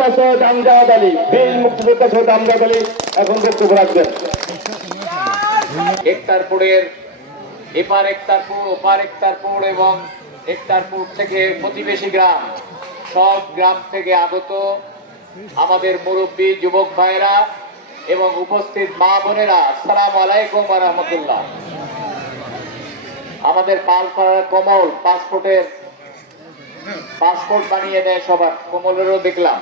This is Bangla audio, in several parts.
মুক্তিযোদ্ধা সৈয়দ আমজাদ আলী, বীর মুক্তিযোদ্ধা সৈয়দ আমজাদ আলী এখন বক্তব্য রাখবেন। একতারপুরের এপার একতারপুর, ওপার একতারপুর এবং একতারপুর থেকে প্রতিবেশী গ্রাম, সব গ্রাম থেকে আগত আমাদের মুরব্বী যুবক ভাইরা এবং উপস্থিত মা বোনেরা, আসসালামু আলাইকুম ওয়া রাহমাতুল্লাহ। আমাদের পালপাড়ার কমল পাসপোর্ট বানিয়ে দেয় সবার, কমলেরও দেখলাম।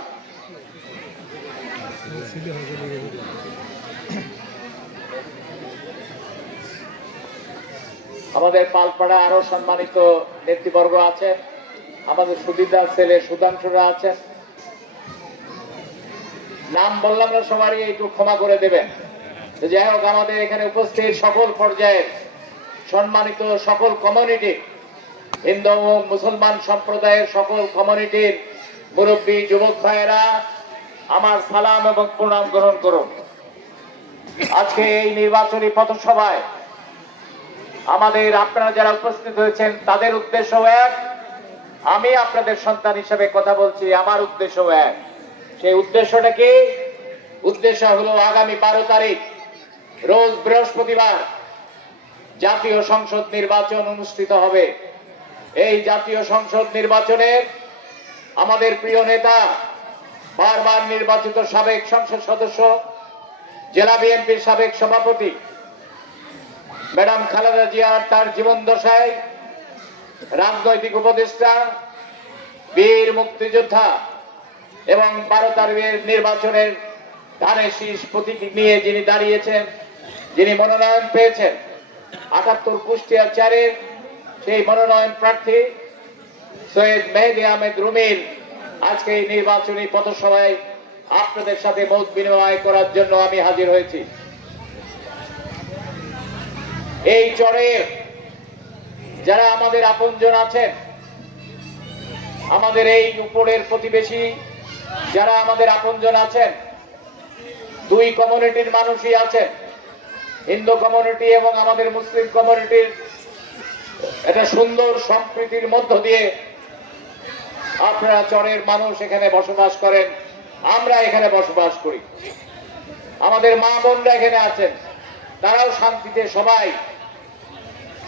আমাদের পালপাড়া আরো সম্মানিত নেতৃবর্গ আছেন, আমাদের সুদীদার ছেলে সুধাংশুরা আছেন। নাম বললাম না, সবারই একটু ক্ষমা করে দেবেন। যাই হোক, আমাদের এখানে উপস্থিত সকল পর্যায়ের সম্মানিত সকল কমিউনিটি, হিন্দু ও মুসলমান সম্প্রদায়ের সকল কমিউনিটির মুরব্বী যুবক ভাইয়েরা, আমার সালাম এবং প্রণাম গ্রহণ করুন। আজকে এই নির্বাচনী পথসভায় আমাদের আপনারা যারা উপস্থিত হয়েছেন তাদের উদ্দেশ্য এক, আমি আপনাদের সন্তান হিসেবে কথা বলছি, আমার উদ্দেশ্য এক। সেই উদ্দেশ্যটা কি? উদ্দেশ্য হলো আগামী 12 তারিখ রোজ বৃহস্পতিবার জাতীয় সংসদ নির্বাচন অনুষ্ঠিত হবে। এই জাতীয় সংসদ নির্বাচনে আমাদের প্রিয় নেতা, বারবার নির্বাচিত সাবেক সংসদ সদস্য, জেলা বিএনপির সাবেক সভাপতি ম্যাডাম খালেদা জিয়ার তার জীবন দশায় রাজনৈতিক উপদেষ্টা, বীর মুক্তিযোদ্ধা এবং 12 তারিখের নির্বাচনের ধানে শীষ প্রতীক নিয়ে যিনি দাঁড়িয়েছেন, যিনি মনোনয়ন পেয়েছেন 78 কুষ্টিয়া 4-এর সেই মনোনয়ন প্রার্থী সৈয়দ মেহেদী আহমেদ রুমির আজকে এই নির্বাচনী পথসভায় আপনাদের সাথে মত বিনিময় করার জন্য আমি হাজির হয়েছি। এই চরের যারা আমাদের আপনজন আছেন, আমাদের এই উপরের প্রতিবেশী যারা আমাদের আপনজন আছেন, দুই কমিউনিটির মানুষই আছেন, হিন্দু কমিউনিটি এবং আমাদের মুসলিম কমিউনিটির একটা সুন্দর সম্প্রীতির মধ্য দিয়ে আপনারা চরের মানুষ এখানে বসবাস করেন, আমরা এখানে বসবাস করি। আমাদের মা বোনরা এখানে আছেন, তারাও শান্তিতে সবাই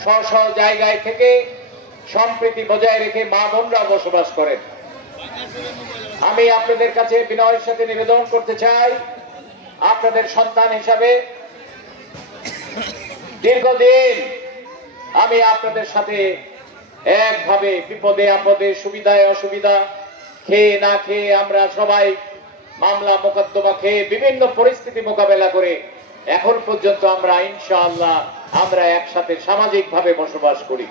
স্ব জায়গায় থেকে সম্প্রীতি বজায় রেখে মা বোনরা বসবাস করেন। আমি আপনাদের কাছে বিনয়ের সাথে নিবেদন করতে চাই, আপনাদের সন্তান হিসাবে দীর্ঘদিন আমি আপনাদের সাথে একভাবে বিপদে আপদে, সুবিধায় অসুবিধা, খেয়ে না খেয়ে আমরা সবাই মামলা মোকদ্দমা খেয়ে বিভিন্ন পরিস্থিতি মোকাবেলা করে এখন পর্যন্ত আমরা ইনশাআল্লাহ আমরা একসাথে সামাজিকভাবে বসবাস করি।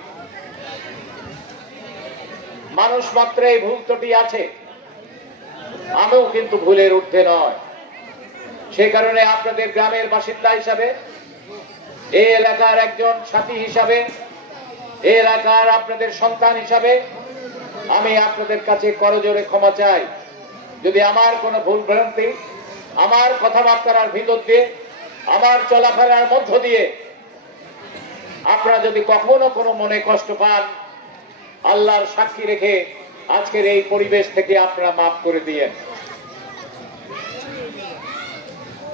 মানুষ মাত্রই ভুল ত্রুটি আছে, আমিও কিন্তু ভুলের ঊর্ধ্বে নয়। সেই কারণে আপনাদের গ্রামের বাসিন্দা হিসাবে, এই এলাকার একজন সাথী হিসাবে, এই এলাকার আপনাদের সন্তান হিসাবে আমি আপনাদের কাছে করজোড়ে ক্ষমা চাই। যদি আমার কোনো ভুল ভ্রান্তি আমার কথাবার্তার ভিতর দিয়ে, আমার চলাফেরার মধ্য দিয়ে আপনারা যদি কখনো কোনো মনে কষ্ট পান, আল্লাহর সাক্ষী রেখে আজকের এই পরিবেশ থেকে আপনারা মাফ করে দিয়েন।